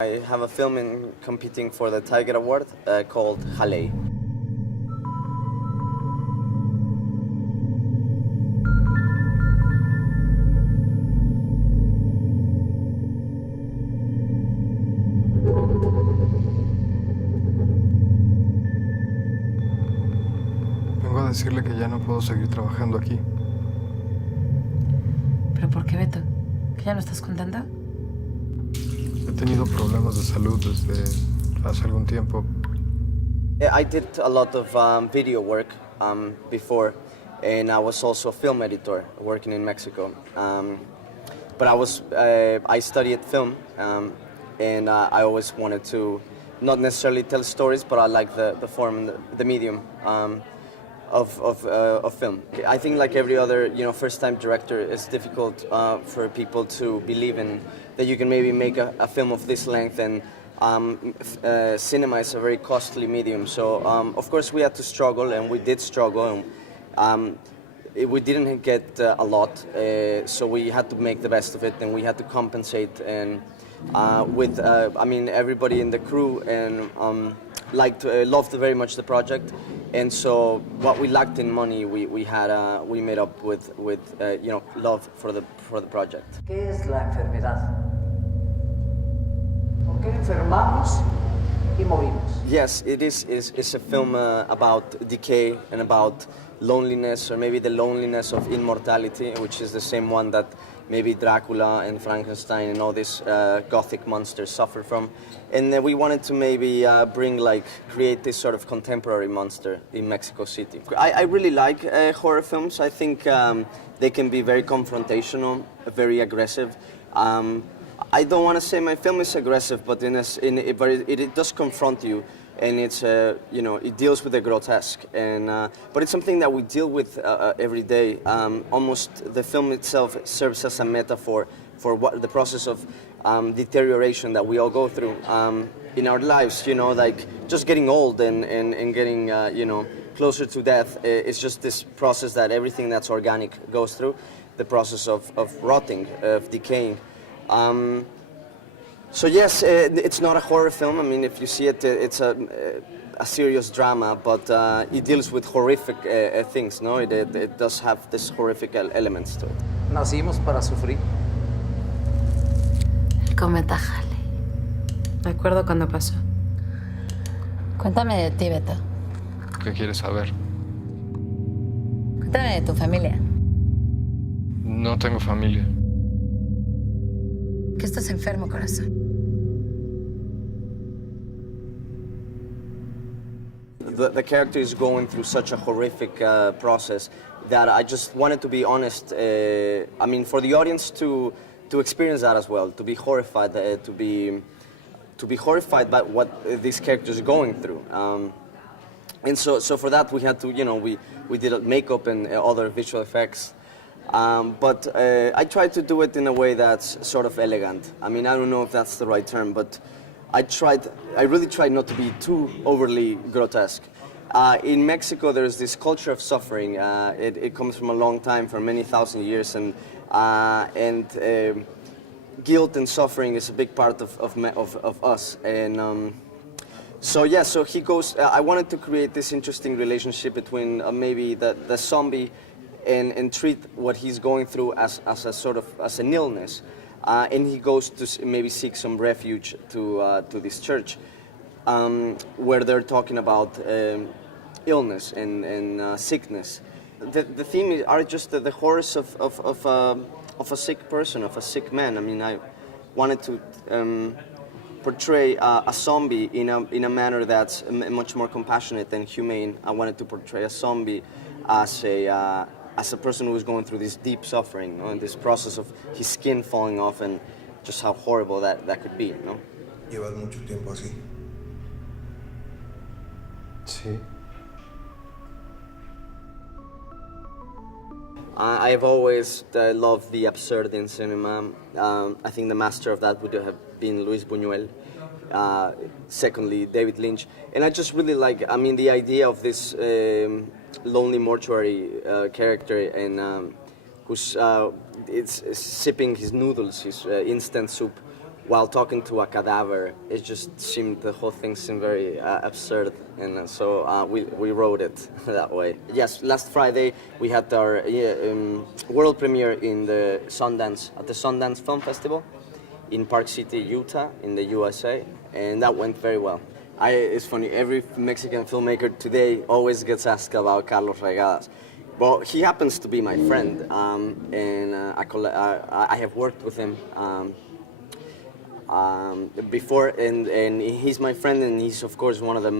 I have a film competing for the Tiger Award called Halley. Vengo a decirle que ya no puedo seguir trabajando aquí. ¿Pero por qué, Beto? ¿Que ya no estás contenta? He tenido problemas de salud desde hace algún tiempo. I did a lot of video work before, and I was also a film editor working in Mexico. But I studied film, and I always wanted to not necessarily tell stories, but I like the form and the medium of film. I think, like every other first-time director, it's difficult for people to believe in that you can maybe make a film of this length, and cinema is a very costly medium. So of course we had to struggle, and we did struggle, and we didn't get a lot, so we had to make the best of it, and we had to compensate. And with everybody in the crew and loved very much the project, and so what we lacked in money we made up with love for the project. ¿Qué es la enfermedad? ¿Por qué enfermamos y morimos? Yes, it's a film about decay and about loneliness, or maybe the loneliness of immortality, which is the same one that maybe Dracula and Frankenstein and all these gothic monsters suffer from. And we wanted to maybe create this sort of contemporary monster in Mexico City. I really like horror films. I think they can be very confrontational, very aggressive. I don't want to say my film is aggressive, but it does confront you, and it deals with the grotesque, and but it's something that we deal with every day. Almost the film itself serves as a metaphor for what the process of deterioration that we all go through in our lives. Like just getting old and getting closer to death. It's just this process that everything that's organic goes through, the process of rotting, of decaying. So yes, it's not a horror film. I mean, if you see it, it's a serious drama, but it deals with horrific things, no? It does have this horrific elements to it. Nacimos para sufrir. El cometa Halley. Me acuerdo cuando pasó. Cuéntame de ti, Beto. ¿Qué quieres saber? Cuéntame de tu familia. No tengo familia. Que estás enfermo, corazón. The character is going through such a horrific process that I just wanted to be honest. For the audience to experience that as well, to be horrified, to be horrified by what this character is going through. And so for that we had to, we did makeup and other visual effects. But I tried to do it in a way that's sort of elegant. I mean, I don't know if that's the right term, but I really tried not to be too overly grotesque. In Mexico, there's this culture of suffering. It comes from a long time, for many thousand years, and guilt and suffering is a big part of us. And so he goes. I wanted to create this interesting relationship between maybe the zombie and treat what he's going through as an illness. And he goes to maybe seek some refuge to this church, where they're talking about illness and sickness. The theme are just the horrors of a sick person, of a sick man. I mean, I wanted to portray a zombie in a manner that's much more compassionate and humane. I wanted to portray a zombie as a person who is going through this deep suffering, and this process of his skin falling off, and just how horrible that could be, no? ¿Llevas mucho tiempo así? Sí. I have always loved the absurd in cinema. I think the master of that would have been Luis Buñuel. Secondly, David Lynch. And I just really like, the idea of this lonely mortuary character, and who's sipping his noodles, his instant soup, while talking to a cadaver, it just seemed, the whole thing seemed very absurd, and so we wrote it that way. Yes, last Friday we had our world premiere in the Sundance Film Festival in Park City, Utah, in the USA, and that went very well. It's funny, every Mexican filmmaker today always gets asked about Carlos Regadas. Well, he happens to be my friend, and I have worked with him before, and he's my friend, and he's of course one of the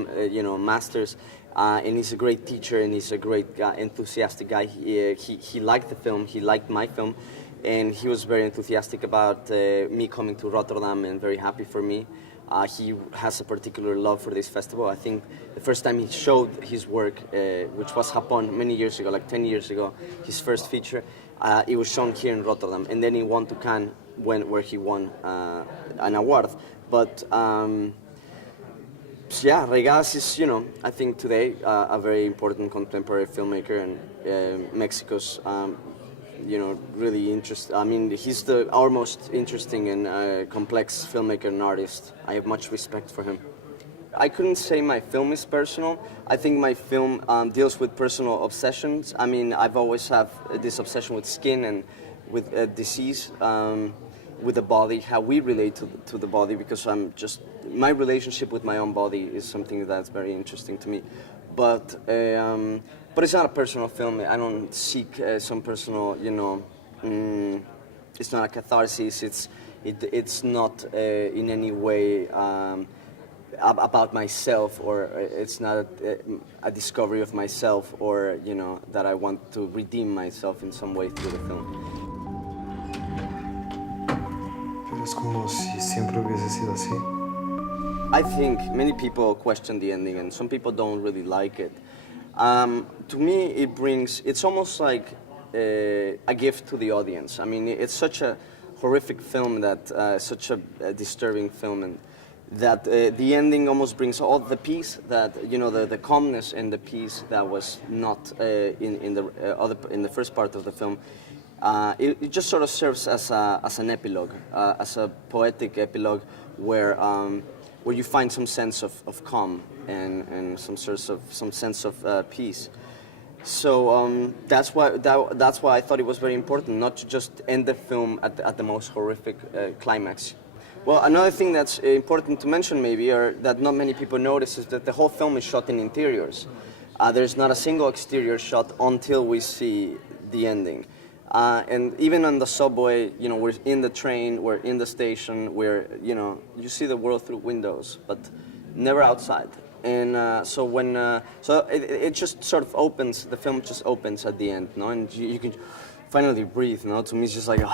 masters, and he's a great teacher, and he's a great guy, enthusiastic guy. He liked the film, he liked my film, and he was very enthusiastic about me coming to Rotterdam, and very happy for me. He has a particular love for this festival. I think the first time he showed his work, which was Japón many years ago, like 10 years ago, his first feature, it was shown here in Rotterdam, and then he went to Cannes, where he won an award. But yeah, Regadas is, I think today a very important contemporary filmmaker, and Mexico's, really interesting. I mean, he's our most interesting and complex filmmaker and artist. I have much respect for him. I couldn't say my film is personal. I think my film deals with personal obsessions. I mean, I've always had this obsession with skin and with disease, with the body, how we relate to the body, because my relationship with my own body is something that's very interesting to me. But it's not a personal film. I don't seek some personal, it's not a catharsis. It's not in any way about myself, or it's not a discovery of myself, or that I want to redeem myself in some way through the film. Pero es como si siempre hubiese sido así. I think many people question the ending, and some people don't really like it. To me, it's almost like a gift to the audience. I mean, it's such a horrific film, such a disturbing film, and that the ending almost brings all the peace that, the calmness and the peace that was not in the first part of the film. It just sort of serves as an epilogue, as a poetic epilogue where you find some sense of calm and some sense of peace. So that's why I thought it was very important not to just end the film at the most horrific climax. Well, another thing that's important to mention maybe, or that not many people notice, is that the whole film is shot in interiors. There's not a single exterior shot until we see the ending. And even on the subway, we're in the train, we're in the station, you see the world through windows, but never outside. And so it just sort of opens, the film just opens at the end, and you can finally breathe, To me it's just like,